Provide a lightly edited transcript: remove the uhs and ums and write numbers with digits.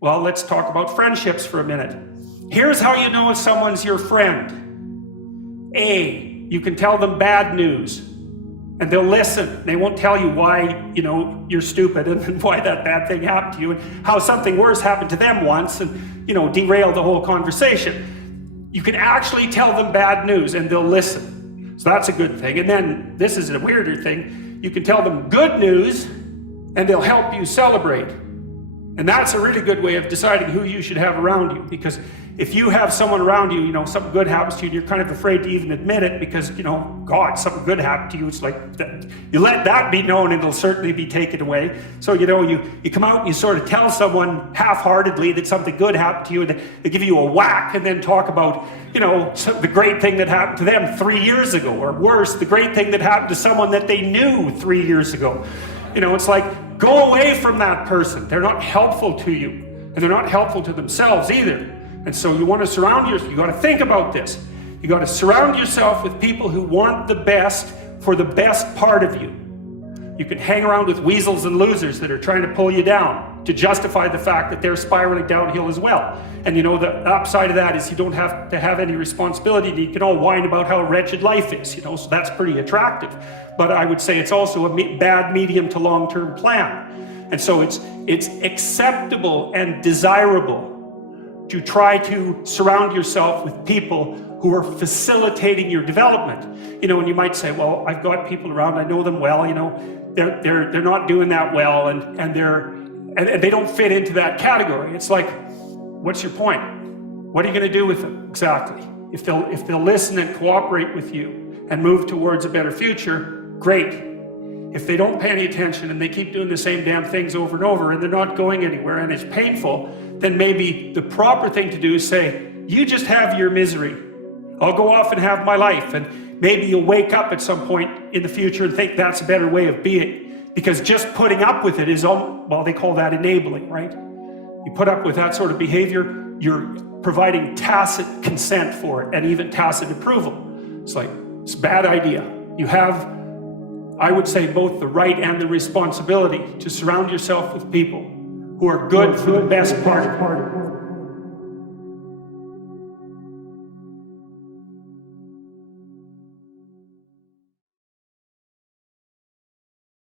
Well, let's talk about friendships for a minute. Here's how you know if someone's your friend. A, you can tell them bad news, and they'll listen. They won't tell you why, you're stupid and why that bad thing happened to you and how something worse happened to them once and, derail the whole conversation. You can actually tell them bad news and they'll listen. So that's a good thing. And then this is a weirder thing. You can tell them good news and they'll help you celebrate. And that's a really good way of deciding who you should have around you, because if you have someone around you, something good happens to you and you're kind of afraid to even admit it because, God, something good happened to you. It's like, you let that be known and it'll certainly be taken away. So, you come out and you sort of tell someone half-heartedly that something good happened to you and they give you a whack and then talk about, the great thing that happened to them 3 years ago, or worse, the great thing that happened to someone that they knew 3 years ago. It's like, go away from that person. They're not helpful to you, and they're not helpful to themselves either. And so you want to surround yourself, you got to think about this. You got to surround yourself with people who want the best for the best part of you. You can hang around with weasels and losers that are trying to pull you down to justify the fact that they're spiraling downhill as well. And the upside of that is you don't have to have any responsibility. You can all whine about how wretched life is, so that's pretty attractive. But I would say it's also a bad medium to long-term plan. And so it's acceptable and desirable to try to surround yourself with people who are facilitating your development. And you might say, well, I've got people around, I know them well, they're not doing that well, and they don't fit into that category. It's like, what's your point? What are you going to do with them exactly? If they'll listen and cooperate with you and move towards a better future, great. If they don't pay any attention and they keep doing the same damn things over and over and they're not going anywhere and it's painful, then maybe the proper thing to do is say, you just have your misery. I'll go off and have my life. And maybe you'll wake up at some point in the future and think that's a better way of being. Because just putting up with it is, they call that enabling, right? You put up with that sort of behavior, you're providing tacit consent for it and even tacit approval. It's like, it's a bad idea. You have, I would say, both the right and the responsibility to surround yourself with people who are good for the best part.